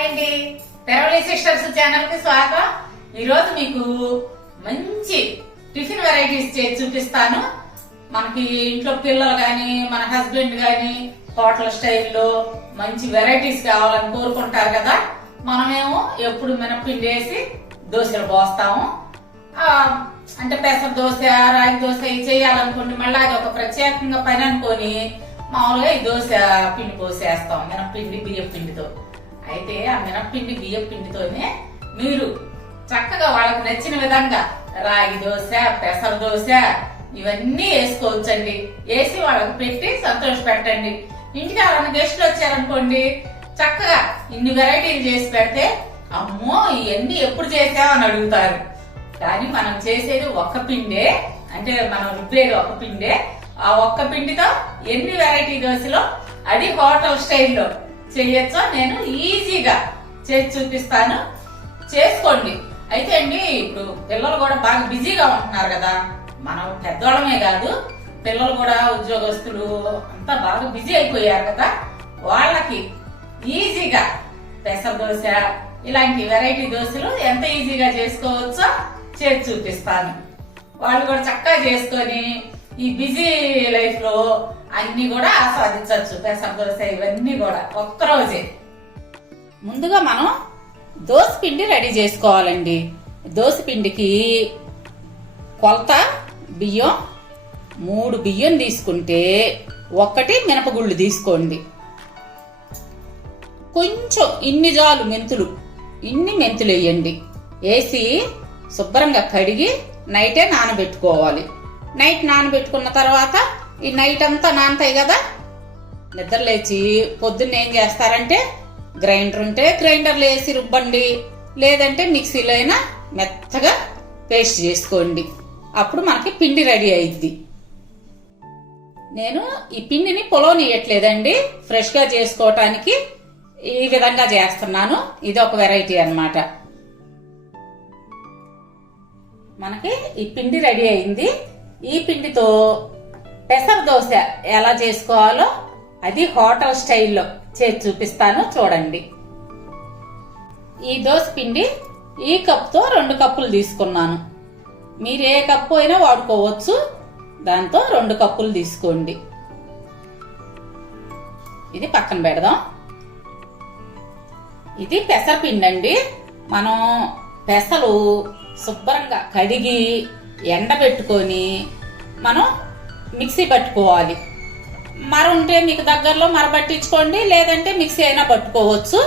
Hi అండి, తెరవలి sisters channel కి స్వాగతం. ఈ రోజు మీకు మంచి టిఫిన్ వెరైటీస్ చేసి చూపిస్తాను. మనకి ఇంట్లో పిల్లలు గాని మన హస్బెండ్ గాని హోటల్ స్టైల్లో మంచి వెరైటీస్ కావాలని కోరుకుంటారు కదా. మనమేమో ఎప్పుడు మినప్పిండి వేసి దోశలు పోస్తాము. అంటే పెసర దోశ, రాగి దోశ ఇవి చేయాలనుకోండి, మళ్ళీ అది ఒక ప్రత్యేకంగా పని అనుకొని మామూలుగా ఈ దోశ పిండి పోసేస్తాం మినప్పిండి బియ్యం పిండితో. అయితే ఆ మినప్పిండి బియ్యం పిండితోనే మీరు చక్కగా వాళ్ళకి నచ్చిన విధంగా రాగి దోశ, పెసర దోశ ఇవన్నీ వేసుకోవచ్చండి. వేసి వాళ్ళకి పెట్టి సంతోష పెట్టండి. ఇంటికి ఎవరైనా గెస్టులు వచ్చారనుకోండి, చక్కగా ఇన్ని వెరైటీలు చేసి పెడితే అమ్మో ఇవన్నీ ఎప్పుడు చేసావని అడుగుతారు. కానీ మనం చేసేది ఒక్క పిండే, అంటే మనం రుబ్బేది ఒక్క పిండే. ఆ ఒక్క పిండితో ఎన్ని వెరైటీ దోశలో అది హోటల్ స్టైల్లో చేయొచ్చో నేను ఈజీగా చేసి చూపిస్తాను. చేసుకోండి. అయితే అండి, ఇప్పుడు పిల్లలు కూడా బాగా బిజీగా ఉంటున్నారు కదా. మనం పెద్దవాళ్ళమే కాదు, పిల్లలు కూడా ఉద్యోగస్తులు అంతా బాగా బిజీ అయిపోయారు కదా. వాళ్ళకి ఈజీగా పెసర దోశ ఇలాంటి వెరైటీ దోశలు ఎంత ఈజీగా చేసుకోవచ్చో చేసి చూపిస్తాను. వాళ్ళు కూడా చక్కగా చేసుకొని ఈ బిజీ లైఫ్ లో అన్ని కూడా ఆస్వాదించవచ్చు. పెసర దోశ ఇవన్నీ కూడా ఒక్కరోజే. ముందుగా మనం దోశ పిండి రెడీ చేసుకోవాలండి. దోశ పిండికి కొలత బియ్యం 3 బియ్యం తీసుకుంటే 1 మినపగుళ్ళు తీసుకోండి. కొంచెం ఇన్ని జాలు మెంతులు, ఇన్ని మెంతులు వేయండి. వేసి శుభ్రంగా కడిగి నైటే నానబెట్టుకోవాలి. నైట్ నానబెట్టుకున్న తర్వాత ఈ నైట్ అంతా నానతాయి కదా, నిద్ర లేచి పొద్దున్న ఏం చేస్తారంటే గ్రైండర్ ఉంటే గ్రైండర్లో వేసి రుబ్బండి, లేదంటే మిక్సీలో అయినా మెత్తగా పేస్ట్ చేసుకోండి. అప్పుడు మనకి పిండి రెడీ అయింది. నేను ఈ పిండిని పొలవనియట్లేదండి, ఫ్రెష్ గా చేసుకోవటానికి ఈ విధంగా చేస్తున్నాను. ఇది ఒక వెరైటీ అన్నమాట. మనకి ఈ పిండి రెడీ అయింది. ఈ పిండితో పెసర దోశ ఎలా చేసుకోవాలో అది హోటల్ స్టైల్లో చేసి చూపిస్తాను, చూడండి. ఈ దోశ పిండి ఈ కప్తో 2 కప్పులు తీసుకున్నాను. మీరు ఏ కప్పు అయినా వాడుకోవచ్చు. దాంతో 2 కప్పులు తీసుకోండి. ఇది పక్కన పెడదాం. ఇది పెసర పిండి అండి. మనం పెసలు శుభ్రంగా కడిగి ఎండబెట్టుకొని మనం మిక్సీ పట్టుకోవాలి. మర ఉంటే మీకు దగ్గరలో మర పట్టించుకోండి, లేదంటే మిక్సీ అయినా పట్టుకోవచ్చు.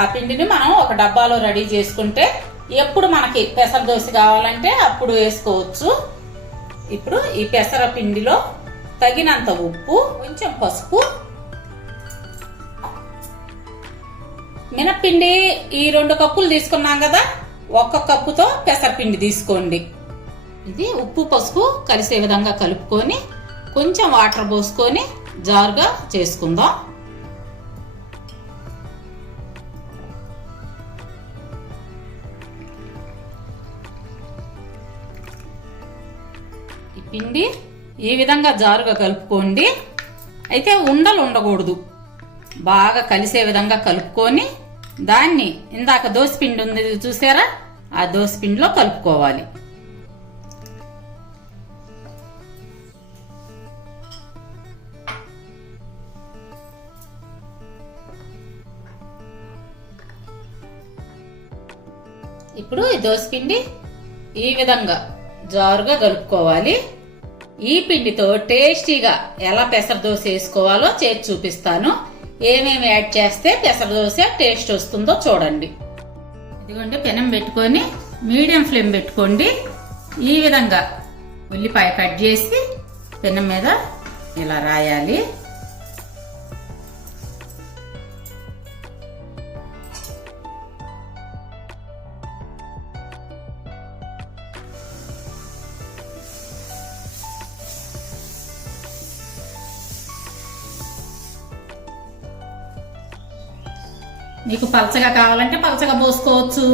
ఆ పిండిని మనం ఒక డబ్బాలో రెడీ చేసుకుంటే ఎప్పుడు మనకి పెసర దోశ కావాలంటే అప్పుడు వేసుకోవచ్చు. ఇప్పుడు ఈ పెసర పిండిలో తగినంత ఉప్పు, కొంచెం పసుపు, మినప్పిండి ఈ 2 కప్పులు తీసుకున్నాం కదా, 1 కప్పుతో పెసరపిండి తీసుకోండి. ఇది ఉప్పు పసుపు కలిసే విధంగా కలుపుకొని కొంచెం వాటర్ పోసుకొని జారుగా చేసుకుందాం. ఈ పిండి ఈ విధంగా జారుగా కలుపుకోండి. అయితే ఉండలు ఉండకూడదు, బాగా కలిసే విధంగా కలుపుకొని దాన్ని ఇందాక దోసపిండి ఉంది చూసారా, ఆ దోసపిండిలో కలుపుకోవాలి. ఇప్పుడు ఈ దోసపిండి ఈ విధంగా జారుగా కలుపుకోవాలి. ఈ పిండితో టేస్టీగా ఎలా పెసర దోశ వేసుకోవాలో చేసి చూపిస్తాను. ఏమేమి యాడ్ చేస్తే పెసర దోశ టేస్ట్ వస్తుందో చూడండి. ఇదిగోండి, పెనం పెట్టుకొని మీడియం ఫ్లేమ్ పెట్టుకోండి. ఈ విధంగా ఉల్లిపాయ కట్ చేసి పెనం మీద ఇలా రాయాలి. మీకు పలచగా కావాలంటే పలచగా పోసుకోవచ్చు,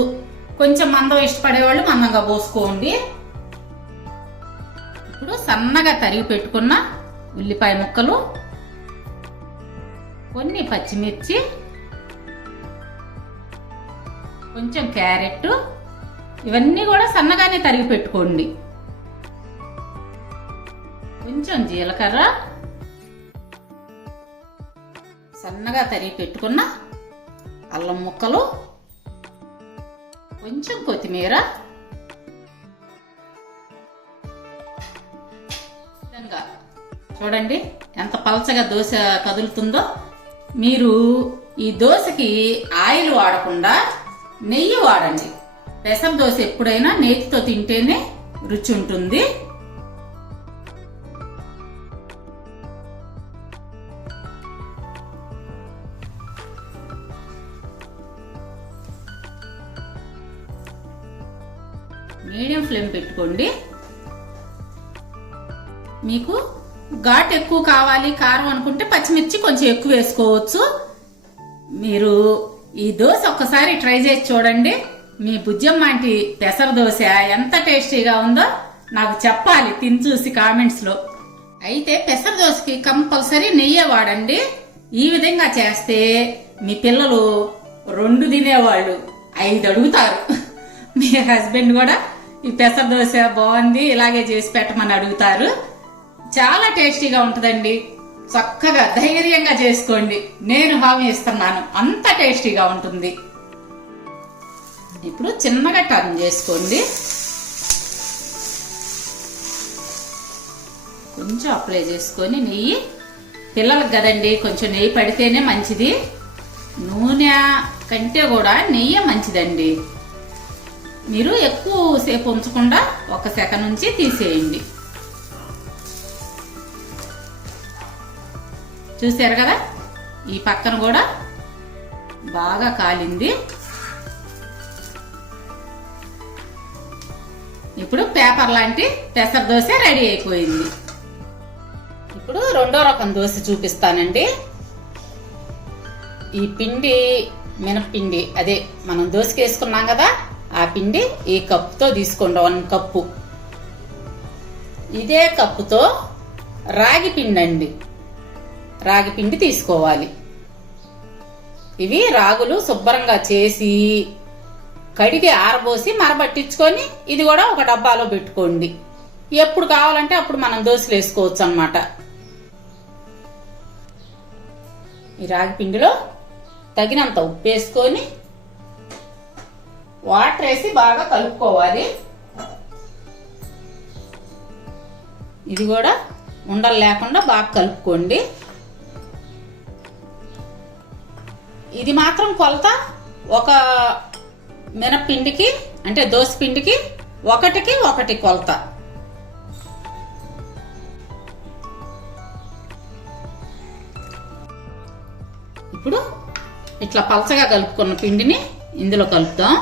కొంచెం మందం ఇష్టపడేవాళ్ళు మందంగా పోసుకోండి. ఇప్పుడు సన్నగా తరిగి పెట్టుకున్న ఉల్లిపాయ ముక్కలు, కొన్ని పచ్చిమిర్చి, కొంచెం క్యారెట్, ఇవన్నీ కూడా సన్నగానే తరిగి పెట్టుకోండి. కొంచెం జీలకర్ర, సన్నగా తరిగి పెట్టుకున్న అల్లం ముక్కలు, కొంచెం కొత్తిమీర, చూడండి ఎంత పలచగా దోశ కదులుతుందో. మీరు ఈ దోశకి ఆయిల్ వాడకుండా నెయ్యి వాడండి. పెసర దోశ ఎప్పుడైనా నెయ్యితో తింటేనే రుచి ఉంటుంది. మీడియం ఫ్లేమ్ పెట్టుకోండి. మీకు ఘాటు ఎక్కువ కావాలి, కారం అనుకుంటే పచ్చిమిర్చి కొంచెం ఎక్కువ వేసుకోవచ్చు. మీరు ఈ దోశ ఒక్కసారి ట్రై చేసి చూడండి. మీ బుజ్జమ్మ ఆంటీ పెసర దోశ ఎంత టేస్టీగా ఉందో నాకు చెప్పాలి తిని చూసి కామెంట్స్ లో. అయితే పెసర దోశకి కంపల్సరీ నెయ్యి వాడండి. ఈ విధంగా చేస్తే మీ పిల్లలు 2 తినేవాళ్ళు 5 అడుగుతారు. మీ హస్బెండ్ కూడా ఈ పెసర దోశ బాగుంది ఇలాగే చేసి పెట్టమని అడుగుతారు. చాలా టేస్టీగా ఉంటుందండి. చక్కగా ధైర్యంగా చేసుకోండి, నేను హామీ ఇస్తున్నాను, అంత టేస్టీగా ఉంటుంది. ఇప్పుడు చిన్నగా టర్న్ చేసుకోండి. కొంచెం అప్లై చేసుకొని నెయ్యి, పిల్లలకు కదండి కొంచెం నెయ్యి పడితేనే మంచిది. నూనె కంటే కూడా నెయ్యి మంచిదండి. మీరు ఎక్కువ సేపు ఉంచకుండా 1 సెకన్ నుంచి తీసేయండి. చూసారు కదా, ఈ పక్కన కూడా బాగా కాలింది. ఇప్పుడు పేపర్ లాంటి పెసర దోశ రెడీ అయిపోయింది. ఇప్పుడు 2వ రకం దోశ చూపిస్తానండి. ఈ పిండి మినప్పిండి, అదే మనం దోశకి వేసుకున్నాం కదా, ఆ పిండి ఈ కప్పుతో తీసుకోండి. 1 కప్పు. ఇదే కప్పుతో రాగి పిండి అండి, రాగి పిండి తీసుకోవాలి. ఇవి రాగులు శుభ్రంగా చేసి కడిగి ఆరబోసి మరబట్టించుకొని ఇది కూడా ఒక డబ్బాలో పెట్టుకోండి. ఎప్పుడు కావాలంటే అప్పుడు మనం దోశలు వేసుకోవచ్చు అన్నమాట. ఈ రాగి పిండిలో తగినంత ఉప్పు వేసుకొని వాటర్ వేసి బాగా కలుపుకోవాలి. ఇది కూడా ఉండలు లేకుండా బాగా కలుపుకోండి. ఇది మాత్రం కొలత ఒక మినప్పిండికి అంటే దోశ పిండికి 1కి 1 కొలత. ఇప్పుడు ఇట్లా పలచగా కలుపుకున్న పిండిని ఇందులో కలుపుతాం.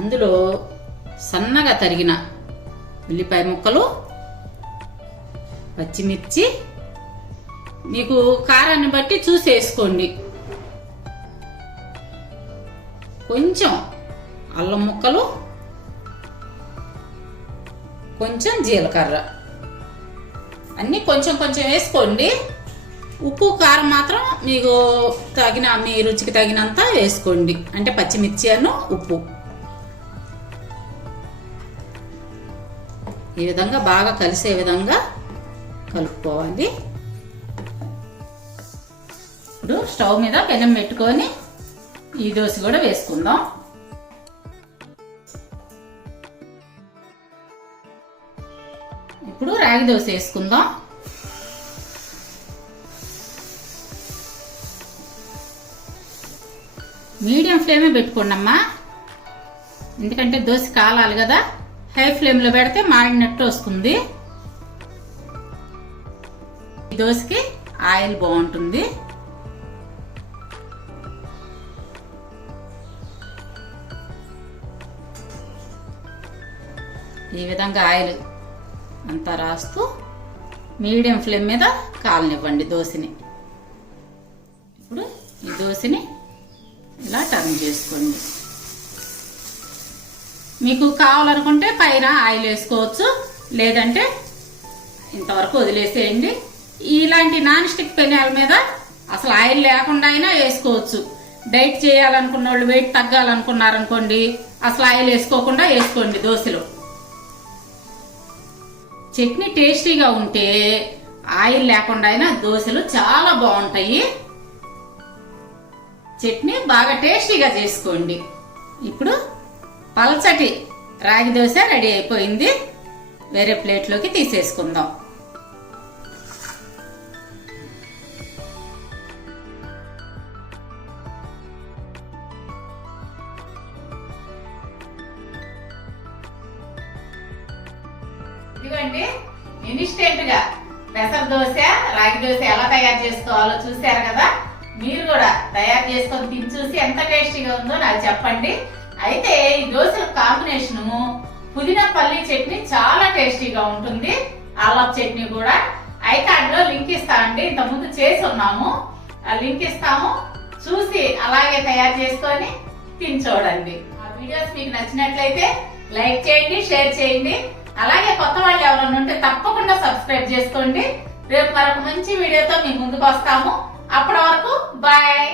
అందులో సన్నగా తరిగిన ఉల్లిపాయ ముక్కలు, పచ్చిమిర్చి, మీకు కారాన్ని బట్టి చూసి వేసుకోండి, కొంచెం అల్లం ముక్కలు, కొంచెం జీలకర్ర, అన్ని కొంచెం కొంచెం వేసుకోండి. ఉప్పు కారం మాత్రం మీకు తగిన, మీ రుచికి తగినంత వేసుకోండి. అంటే పచ్చిమిర్చి అను ఉప్పు. ఈ విధంగా బాగా కలిసే విధంగా కలుపుకోవాలి. ఇప్పుడు స్టవ్ మీద పెనం పెట్టుకొని ఈ దోశ కూడా వేసుకుందాం. ఇప్పుడు రాగి దోశ వేసుకుందాం. మీడియం ఫ్లేమే పెట్టుకోండి అమ్మా, ఎందుకంటే దోశ కాలాలి కదా. హై ఫ్లేమ్లో పెడితే మాడినట్టు వస్తుంది. ఈ దోశకి ఆయిల్ బాగుంటుంది. ఈ విధంగా ఆయిల్ అంతా రాస్తూ మీడియం ఫ్లేమ్ మీద కాలనివ్వండి దోశని. ఇప్పుడు ఈ దోశని ఇలా టర్న్ చేసుకోండి. మీకు కావాలనుకుంటే పైన ఆయిల్ వేసుకోవచ్చు, లేదంటే ఇంతవరకు వదిలేసేయండి. ఇలాంటి నాన్ స్టిక్ పెనాల మీద అసలు ఆయిల్ లేకుండా అయినా వేసుకోవచ్చు. డైట్ చేయాలనుకున్న వాళ్ళు, వెయిట్ తగ్గాలనుకున్నారనుకోండి, అసలు ఆయిల్ వేసుకోకుండా వేసుకోండి దోశలో. చట్నీ టేస్టీగా ఉంటే ఆయిల్ లేకుండా అయినా దోశలు చాలా బాగుంటాయి. చట్నీ బాగా టేస్టీగా చేసుకోండి. ఇప్పుడు పల్చటి రాగి దోశ రెడీ అయిపోయింది. వేరే ప్లేట్లోకి తీసేసుకుందాం. ఇదిగోండి, ఇన్స్టెంట్ గా పెసర దోశ, రాగి దోశ ఎలా తయారు చేసుకోవాలో చూసారు కదా. మీరు కూడా తయారు చేసుకొని తిని చూసి ఎంత టేస్టీగా ఉందో నాకు చెప్పండి. అయితే ఈ దోశల కాంబినేషన్ పుదీనా పల్లి చట్నీ చాలా టేస్టీగా ఉంటుంది. అల్లపు చట్నీ కూడా. అయితే అందులో లింక్ ఇస్తా అండి, ఇంతకుముందు చేసి ఉన్నాము, ఆ లింక్ ఇస్తాము, చూసి అలాగే తయారు చేసుకొని తిని చూడండి. ఆ వీడియోస్ మీకు నచ్చినట్లయితే లైక్ చేయండి, షేర్ చేయండి. అలాగే కొత్త వాళ్ళు ఎవరైనా ఉంటే తప్పకుండా సబ్స్క్రైబ్ చేసుకోండి. రేపు మరొక మంచి వీడియోతో మీ ముందుకు వస్తాము. అప్పటి వరకు బాయ్.